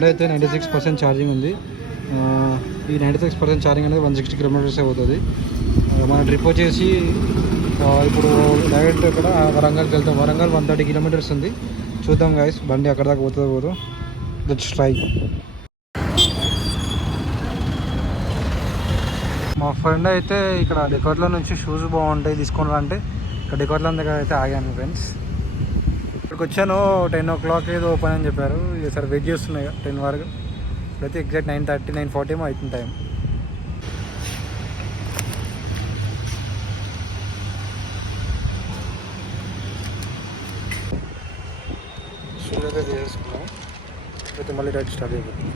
అంటే అయితే 96% ఛార్జింగ్ ఉంది. ఈ 96% ఛార్జింగ్ అనేది 160 కిలోమీటర్స్ అవుతుంది. మన ట్రిప్ వచ్చేసి ఇప్పుడు డైరెక్ట్ ఇక్కడ వరంగల్కి వెళ్తాం. వరంగల్ 130 కిలోమీటర్స్ ఉంది. చూద్దాం గాయస్ బండి అక్కడ దాకా పోతుందో లెట్స్ ట్రై. మా ఫ్రెండ్ అయితే ఇక్కడ డెకాట్లో నుంచి షూస్ బాగుంటాయి తీసుకోవాలంటే ఇక్కడ డెకాట్లో దగ్గర అయితే ఆగాను ఫ్రెండ్స్. ఇక్కడికి వచ్చాను 10 o'clock ఏదో ఓపెన్ అని చెప్పారు. సరే వెయిట్ చేస్తున్నాయి 10 వరకు. ఇప్పుడైతే ఎగ్జాక్ట్ 9:30 9:40 ఏమో అవుతుంది టైం. షూస్ అయితే తీసేసుకున్నాం. అయితే మళ్ళీ రైట్ స్టార్ట్ అయిపోతుంది.